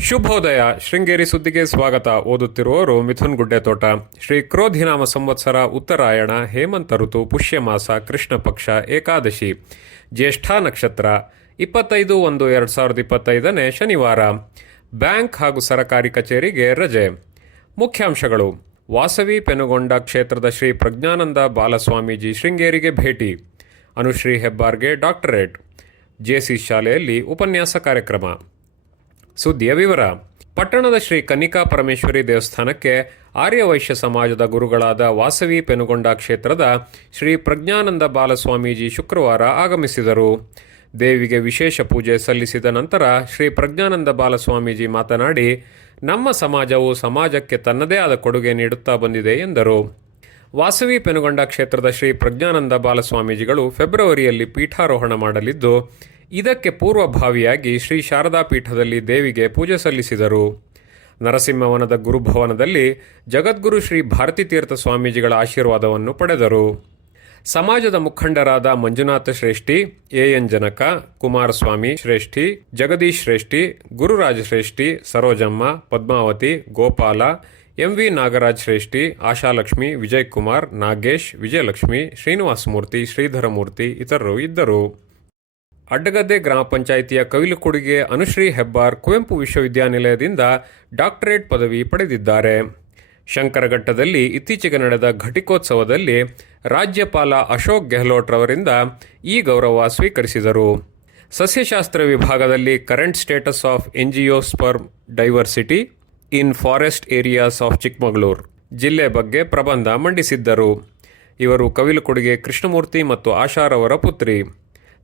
ಶುಭೋದಯ. ಶೃಂಗೇರಿ ಸುದ್ದಿಗೆ ಸ್ವಾಗತ. ಓದುತ್ತಿರುವವರು ಮಿಥುನ್ ಗುಡ್ಡೆತೋಟ. ಶ್ರೀ ಕ್ರೋಧಿನಾಮ ಸಂವತ್ಸರ ಉತ್ತರಾಯಣ, ಹೇಮಂತ ಋತು, ಪುಷ್ಯಮಾಸ, ಕೃಷ್ಣ ಪಕ್ಷ, ಏಕಾದಶಿ, ಜ್ಯೇಷ್ಠ ನಕ್ಷತ್ರ. ಇಪ್ಪತ್ತೈದು ಒಂದು ಎರಡು ಸಾವಿರದ ಇಪ್ಪತ್ತೈದನೇ ಶನಿವಾರ. ಬ್ಯಾಂಕ್ ಹಾಗೂ ಸರಕಾರಿ ಕಚೇರಿಗೆ ರಜೆ. ಮುಖ್ಯಾಂಶಗಳು. ವಾಸವಿ ಪೆನುಗೊಂಡ ಕ್ಷೇತ್ರದ ಶ್ರೀ ಪ್ರಜ್ಞಾನಂದ ಬಾಲಸ್ವಾಮೀಜಿ ಶೃಂಗೇರಿಗೆ ಭೇಟಿ. ಅನುಶ್ರೀ ಹೆಬ್ಬಾರ್ಗೆ ಡಾಕ್ಟರೇಟ್. ಜೆಸಿ ಶಾಲೆಯಲ್ಲಿ ಉಪನ್ಯಾಸ ಕಾರ್ಯಕ್ರಮ. ಸುದ್ದಿಯ ವಿವರ. ಪಟ್ಟಣದ ಶ್ರೀ ಕನ್ನಿಕಾ ಪರಮೇಶ್ವರಿ ದೇವಸ್ಥಾನಕ್ಕೆ ಆರ್ಯವೈಶ್ಯ ಸಮಾಜದ ಗುರುಗಳಾದ ವಾಸವಿ ಪೆನುಗೊಂಡ ಕ್ಷೇತ್ರದ ಶ್ರೀ ಪ್ರಜ್ಞಾನಂದ ಬಾಲಸ್ವಾಮೀಜಿ ಶುಕ್ರವಾರ ಆಗಮಿಸಿದರು. ದೇವಿಗೆ ವಿಶೇಷ ಪೂಜೆ ಸಲ್ಲಿಸಿದ ನಂತರ ಶ್ರೀ ಪ್ರಜ್ಞಾನಂದ ಬಾಲಸ್ವಾಮೀಜಿ ಮಾತನಾಡಿ, ನಮ್ಮ ಸಮಾಜವು ಸಮಾಜಕ್ಕೆ ತನ್ನದೇ ಆದ ಕೊಡುಗೆ ನೀಡುತ್ತಾ ಬಂದಿದೆ ಎಂದರು. ವಾಸವಿ ಪೆನುಗೊಂಡ ಕ್ಷೇತ್ರದ ಶ್ರೀ ಪ್ರಜ್ಞಾನಂದ ಬಾಲಸ್ವಾಮೀಜಿಗಳು ಫೆಬ್ರವರಿಯಲ್ಲಿ ಪೀಠಾರೋಹಣ ಮಾಡಲಿದ್ದು ಇದಕ್ಕೆ ಪೂರ್ವಭಾವಿಯಾಗಿ ಶ್ರೀ ಶಾರದಾ ಪೀಠದಲ್ಲಿ ದೇವಿಗೆ ಪೂಜೆ ಸಲ್ಲಿಸಿದರು. ನರಸಿಂಹವನದ ಗುರುಭವನದಲ್ಲಿ ಜಗದ್ಗುರು ಶ್ರೀ ಭಾರತೀ ತೀರ್ಥ ಸ್ವಾಮೀಜಿಗಳ ಆಶೀರ್ವಾದವನ್ನು ಪಡೆದರು. ಸಮಾಜದ ಮುಖಂಡರಾದ Manjunatha Shreshti, A N Janaka, Kumaraswamy Shreshti, Jagadish Shreshti, Gururaja Shreshti, Sarojamma, Padmavati, Gopala M V Nagaraj Shreshti, Ashalakshmi, Vijay Kumar, Nagesh, Vijayalakshmi Srinivasamurthy Sridharamurthy ಇತರರು ಇದ್ದರು. ಅಡ್ಡಗದ್ದೆ ಗ್ರಾಮ ಪಂಚಾಯಿತಿಯ ಕವಿಲುಕೊಡುಗೆ ಅನುಶ್ರೀ ಹೆಬ್ಬಾರ್ ಕುವೆಂಪು ವಿಶ್ವವಿದ್ಯಾನಿಲಯದಿಂದ ಡಾಕ್ಟರೇಟ್ ಪದವಿ ಪಡೆದಿದ್ದಾರೆ. ಶಂಕರಘಟ್ಟದಲ್ಲಿ ಇತ್ತೀಚೆಗೆ ನಡೆದ ಘಟಿಕೋತ್ಸವದಲ್ಲಿ ರಾಜ್ಯಪಾಲ ಅಶೋಕ್ ಗೆಹ್ಲೋಟ್ ರವರಿಂದ ಈ ಗೌರವ ಸ್ವೀಕರಿಸಿದರು. ಸಸ್ಯಶಾಸ್ತ್ರ ವಿಭಾಗದಲ್ಲಿ current status of angiosperm diversity in forest areas of Chikkamagaluru ಜಿಲ್ಲೆ ಬಗ್ಗೆ ಪ್ರಬಂಧ ಮಂಡಿಸಿದ್ದರು. ಇವರು ಕವಿಲುಕೊಡುಗೆ ಕೃಷ್ಣಮೂರ್ತಿ ಮತ್ತು ಆಶಾರವರ ಪುತ್ರಿ.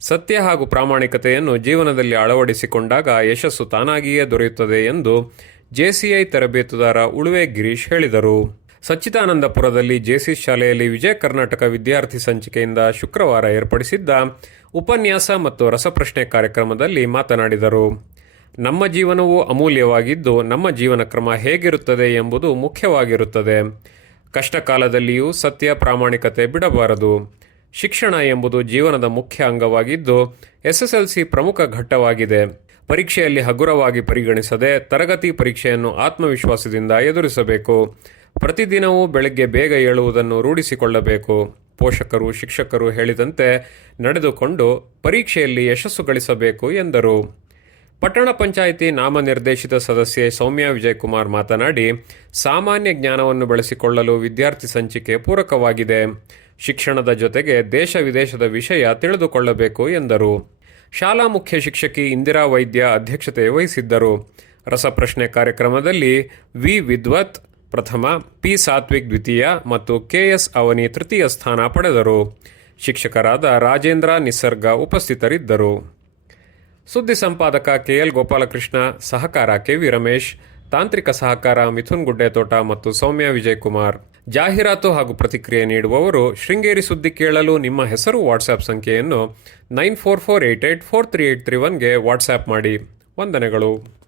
ಸತ್ಯ ಹಾಗೂ ಪ್ರಾಮಾಣಿಕತೆಯನ್ನು ಜೀವನದಲ್ಲಿ ಅಳವಡಿಸಿಕೊಂಡಾಗ ಯಶಸ್ಸು ತಾನಾಗಿಯೇ ದೊರೆಯುತ್ತದೆ ಎಂದು ಜೆಸಿಐ ತರಬೇತುದಾರ ಉಳುವೆ ಗಿರೀಶ್ ಹೇಳಿದರು. ಸಚ್ಚಿದಾನಂದಪುರದಲ್ಲಿ ಜೆಸಿ ಶಾಲೆಯಲ್ಲಿ ವಿಜಯ ಕರ್ನಾಟಕ ವಿದ್ಯಾರ್ಥಿ ಸಂಚಿಕೆಯಿಂದ ಶುಕ್ರವಾರ ಏರ್ಪಡಿಸಿದ್ದ ಉಪನ್ಯಾಸ ಮತ್ತು ರಸಪ್ರಶ್ನೆ ಕಾರ್ಯಕ್ರಮದಲ್ಲಿ ಮಾತನಾಡಿದರು. ನಮ್ಮ ಜೀವನವು ಅಮೂಲ್ಯವಾಗಿದ್ದು ನಮ್ಮ ಜೀವನ ಕ್ರಮ ಹೇಗಿರುತ್ತದೆ ಎಂಬುದು ಮುಖ್ಯವಾಗಿರುತ್ತದೆ. ಕಷ್ಟ ಕಾಲದಲ್ಲಿಯೂ ಸತ್ಯ, ಪ್ರಾಮಾಣಿಕತೆ ಬಿಡಬಾರದು. ಶಿಕ್ಷಣ ಎಂಬುದು ಜೀವನದ ಮುಖ್ಯ ಅಂಗವಾಗಿದ್ದು, ಎಸ್ಎಸ್ಎಲ್ಸಿ ಪ್ರಮುಖ ಘಟ್ಟವಾಗಿದೆ. ಪರೀಕ್ಷೆಯಲ್ಲಿ ಹಗುರವಾಗಿ ಪರಿಗಣಿಸದೆ ತರಗತಿ ಪರೀಕ್ಷೆಯನ್ನು ಆತ್ಮವಿಶ್ವಾಸದಿಂದ ಎದುರಿಸಬೇಕು. ಪ್ರತಿದಿನವೂ ಬೆಳಗ್ಗೆ ಬೇಗ ಏಳುವುದನ್ನು ರೂಢಿಸಿಕೊಳ್ಳಬೇಕು. ಪೋಷಕರು, ಶಿಕ್ಷಕರು ಹೇಳಿದಂತೆ ನಡೆದುಕೊಂಡು ಪರೀಕ್ಷೆಯಲ್ಲಿ ಯಶಸ್ಸು ಗಳಿಸಬೇಕು ಎಂದರು. ಪಟ್ಟಣ ಪಂಚಾಯಿತಿ ನಾಮನಿರ್ದೇಶಿತ ಸದಸ್ಯೆ ಸೌಮ್ಯ ವಿಜಯಕುಮಾರ್ ಮಾತನಾಡಿ, ಸಾಮಾನ್ಯ ಜ್ಞಾನವನ್ನು ಬೆಳೆಸಿಕೊಳ್ಳಲು ವಿದ್ಯಾರ್ಥಿ ಸಂಚಿಕೆ ಪೂರಕವಾಗಿದೆ. ಶಿಕ್ಷಣದ ಜೊತೆಗೆ ದೇಶ ವಿದೇಶದ ವಿಷಯ ತಿಳಿದುಕೊಳ್ಳಬೇಕು ಎಂದರು. ಶಾಲಾ ಮುಖ್ಯ ಶಿಕ್ಷಕಿ ಇಂದಿರಾ ವೈದ್ಯ ಅಧ್ಯಕ್ಷತೆ ವಹಿಸಿದ್ದರು. ರಸಪ್ರಶ್ನೆ ಕಾರ್ಯಕ್ರಮದಲ್ಲಿ ವಿ. ವಿದ್ವತ್, ಪ್ರಥಮ, ಪಿ. ಸಾತ್ವಿಕ್ ದ್ವಿತೀಯ ಮತ್ತು ಕೆಎಸ್ ಅವನಿ ತೃತೀಯ ಸ್ಥಾನ ಪಡೆದರು. ಶಿಕ್ಷಕರಾದ ರಾಜೇಂದ್ರ ನಿಸರ್ಗ ಉಪಸ್ಥಿತರಿದ್ದರು. ಸುದ್ದಿ ಸಂಪಾದಕ ಕೆಎಲ್ ಗೋಪಾಲಕೃಷ್ಣ, ಸಹಕಾರ ಕೆವಿ ರಮೇಶ್, ತಾಂತ್ರಿಕ ಸಹಕಾರ ಮಿಥುನ್ ಗುಡ್ಡೆತೋಟ ಮತ್ತು ಸೌಮ್ಯ ವಿಜಯಕುಮಾರ್ ಜಾಹೀರಾತು ಹಾಗೂ ಪ್ರತಿಕ್ರಿಯೆ ನೀಡುವವರು, ಶೃಂಗೇರಿ ಸುದ್ದಿ ಕೇಳಲು ನಿಮ್ಮ ಹೆಸರು ವಾಟ್ಸ್ಆ್ಯಪ್ ಸಂಖ್ಯೆಯನ್ನು nine four four eight eight four three eight three ಒನ್ಗೆ WhatsApp ಮಾಡಿ. ವಂದನೆಗಳು.